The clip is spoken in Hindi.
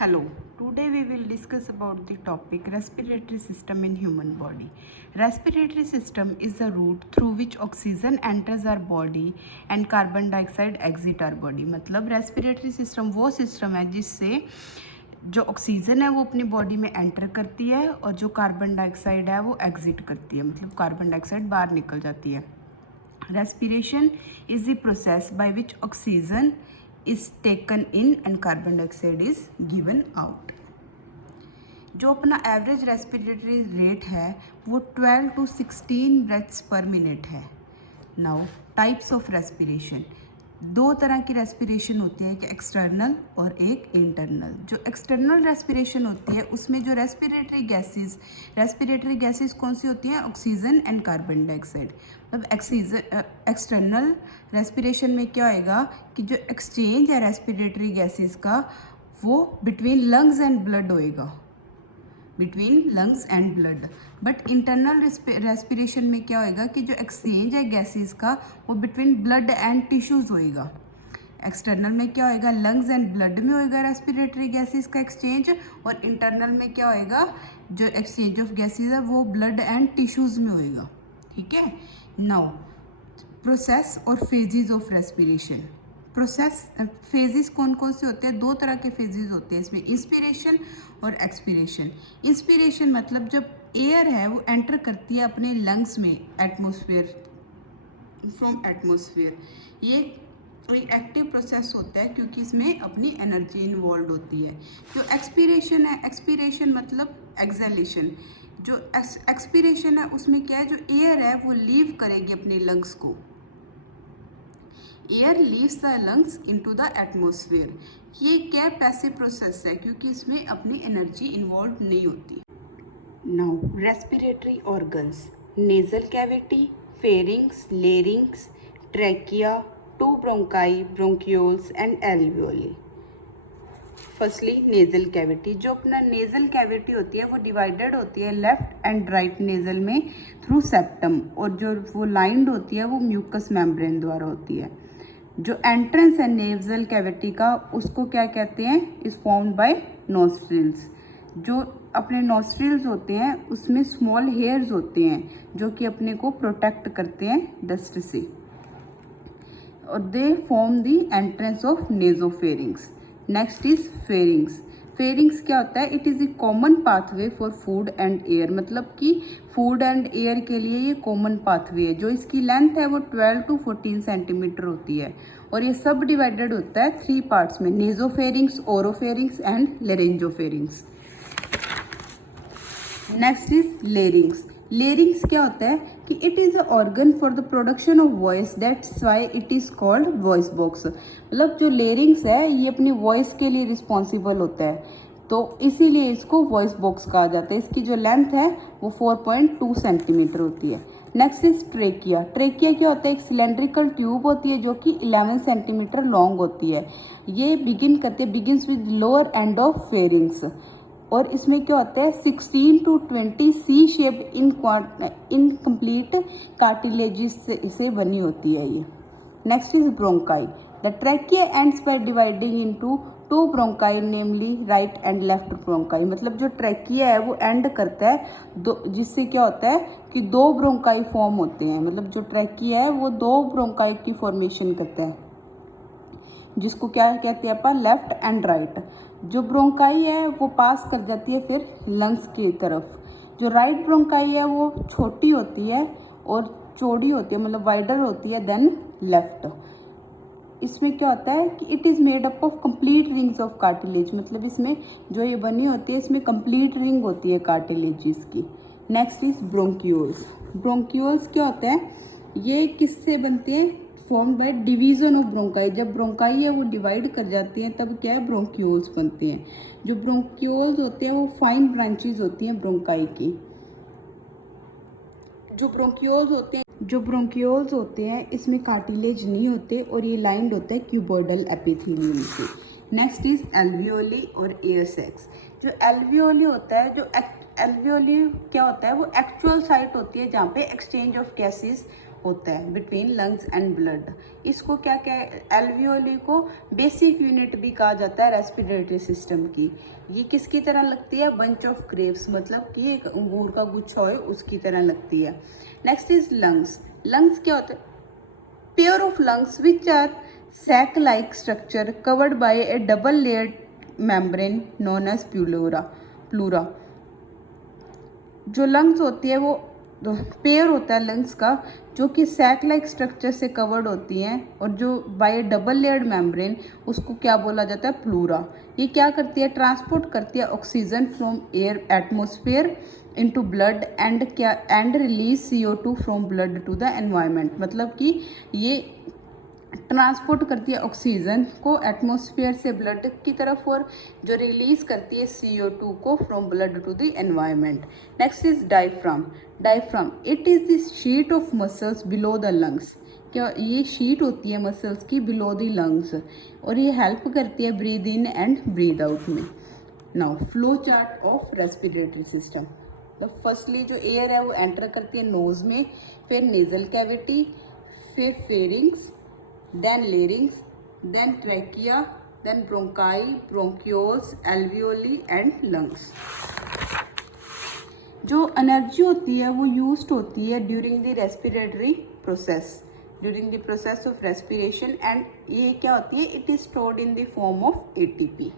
Hello, today we will discuss about the topic respiratory system in human body. Respiratory system is the route through which oxygen enters our body and carbon dioxide exit our body. मतलब respiratory system वो system है जिससे जो ऑक्सीजन है वो अपनी बॉडी में एंटर करती है और जो कार्बन डाइऑक्साइड है वो एग्जिट करती है, मतलब कार्बन डाइऑक्साइड बाहर निकल जाती है. Respiration is the process by which oxygen is taken in and carbon dioxide is given out. जो अपना एवरेज रेस्पिरेटरी रेट है वो 12 to 16 ब्रेथ्स पर मिनट है. नाउ टाइप्स ऑफ रेस्पिरेशन, दो तरह की रेस्पिरेशन होती है, एक एक्सटर्नल और एक इंटरनल. जो एक्सटर्नल रेस्पिरेशन होती है उसमें जो रेस्पिरेटरी गैसेस कौन सी होती हैं? Oxygen and carbon dioxide. मतलब एक्सटर्नल रेस्पिरेशन में क्या होएगा कि जो एक्सचेंज है रेस्पिरेटरी गैसेस का वो बिटवीन लंग्स एंड ब्लड होएगा, between lungs and blood. But internal respiration में क्या होएगा कि जो एक्सचेंज है गैसेस का वो बिटवीन ब्लड एंड टिश्यूज होएगा. एक्सटर्नल में क्या होएगा? लंग्स एंड ब्लड में होएगा रेस्पिरेटरी गैसेस का एक्सचेंज, और इंटरनल में क्या होएगा? जो एक्सचेंज ऑफ गैसेस है वो ब्लड एंड टिश्यूज में होएगा. ठीक है. नाउ प्रोसेस और phases of respiration. Process phases कौन कौन से होते हैं? दो तरह के फेजेस होते हैं इसमें, इंस्पिरेशन और एक्सपिरेशन. इंस्पिरेशन मतलब जब एयर है वो एंटर करती है अपने लंग्स में एटमॉस्फेयर, फ्रॉम एटमॉस्फेयर. ये एक एक्टिव प्रोसेस होता है क्योंकि इसमें अपनी एनर्जी इन्वॉल्व होती है. जो एक्सपिरेशन है, एक्सपिरेशन मतलब एक्सहेलेशन. जो एक्सपिरेशन है उसमें क्या है? जो एयर है वो लीव करेगी अपने लंग्स को. Air leaves the lungs into the atmosphere. ये क्या पैसिव प्रोसेस है क्योंकि इसमें अपनी एनर्जी इन्वॉल्व नहीं होती. Now respiratory organs, nasal cavity, pharynx, larynx, trachea, to bronchi, bronchioles and alveoli. Firstly nasal cavity. जो अपना नेजल कैविटी होती है वो डिवाइडेड होती है लेफ्ट एंड राइट नेजल में थ्रू सेप्टम, और जो वो लाइंड होती है वो म्यूकस मेम्ब्रेन द्वारा होती है. जो एंट्रेंस है नेजल कैविटी का उसको क्या कहते हैं? Is formed by nostrils. जो अपने नोस्ट्रिल्स होते हैं उसमें स्मॉल हेयर्स होते हैं जो कि अपने को प्रोटेक्ट करते हैं डस्ट से, और they form the entrance of nasopharynx. Next is pharynx. Pharynx क्या होता है? It is a common pathway for food and air. मतलब कि फूड एंड एयर के लिए ये कॉमन पाथवे है. जो इसकी लेंथ है वो 12 to 14 सेंटीमीटर होती है, और ये सब डिवाइडेड होता है 3 पार्ट्स में, nasopharynx, oropharynx and laryngopharynx. Next is larynx. Larynx क्या होता है कि it is a organ for the production of voice, that's why it is called voice box. मतलब जो लेरिंग्स है ये अपनी वॉइस के लिए रिस्पॉन्सिबल होता है, तो इसीलिए इसको वॉइस बॉक्स कहा जाता है. इसकी जो लेंथ है वो 4.2 सेंटीमीटर होती है. Next is trachea. ट्रेकिया क्या होता है? एक सिलेंड्रिकल ट्यूब होती है जो कि 11 सेंटीमीटर लॉन्ग होती है. ये begins with lower end of pharynx, और इसमें क्या होता है? 16 to 20 C shape incomplete cartilages से बनी होती है ये. Next is bronchi. The trachea ends by dividing into 2 bronchi, namely right and left bronchi. मतलब जो ट्रैकिया है वो एंड करता है दो, जिससे क्या होता है कि 2 ब्रोंकाई फॉर्म होते हैं. मतलब जो ट्रैकिया है वो 2 ब्रोंकाई की फॉर्मेशन करता है, जिसको क्या कहते हैं अपन? Left and right. जो ब्रोंकाई है वो पास कर जाती है फिर लंग्स की तरफ. जो राइट ब्रोंकाई है वो छोटी होती है और चौड़ी होती है, मतलब वाइडर होती है देन लेफ्ट. इसमें क्या होता है कि it is made up of complete rings of cartilage. मतलब इसमें जो ये बनी होती है इसमें कंप्लीट रिंग होती है कार्टिलेजेस की. Next is bronchioles. ब्रोंक्यूल्स क्या होते हैं? ये किससे बनते हैं? Form by division of bronchi. जब ब्रोंकाई है वो डिवाइड कर जाती हैं तब क्या है? ब्रोंक्यूल्स बनते हैं. जो ब्रोंक्यूल्स होते हैं वो फाइन ब्रांचेज होती हैं ब्रोंकाई की. जो ब्रोंक्यूल्स होते हैं इसमें कार्टिलेज नहीं होते और ये लाइंड होता है क्यूबोइडल एपिथेलियम से. नेक्स्ट इज एल्वियोली और एयर सैक्स. जो एल्वियोली होता है, एल्वियोली क्या होता है? वो एक्चुअल साइट होती है जहाँ पे एक्सचेंज ऑफ गैसेस होता है बिटवीन लंग्स एंड ब्लड। इसको क्या क्या एल्वियोली को बेसिक यूनिट भी कहा जाता है रेस्पिरेटरी सिस्टम की। ये किसकी तरह लगती है? बंच ऑफ ग्रेप्स, मतलब कि एक अंगूर का गुच्छा हो उसकी तरह लगती है। Next is lungs. लंग्स क्या होता है? Pair of lungs which are sac like structure covered by a double layered membrane known as pleura। जो लंग्स होती है वो पेयर होता है लंग्स का, जो कि सैक लाइक स्ट्रक्चर से कवर्ड होती हैं, और जो बाय डबल लेयर्ड मेम्ब्रेन उसको क्या बोला जाता है? प्लूरा। ये क्या करती है? ट्रांसपोर्ट करती है oxygen from air atmosphere into blood and release CO2 from blood to the environment. मतलब कि ये ट्रांसपोर्ट करती है ऑक्सीजन को एटमॉस्फेयर से ब्लड की तरफ, और जो रिलीज करती है CO2 को from blood to the environment. Next is diaphragm. Diaphragm it is the sheet of muscles below the lungs. क्या ये शीट होती है मसल्स की बिलो द लंग्स, और ये हेल्प करती है breathe in and breathe out में। Now flow chart of respiratory system. Firstly जो एयर है वो एंटर करती है नोज में, फिर नेजल कैविटी, फिर pharynx, then larynx, then trachea, then bronchi, bronchioles, alveoli and lungs। जो एनर्जी होती है वो यूज्ड होती है during the respiratory process, during the process of respiration, and ये क्या होती है? It is stored in the form of ATP।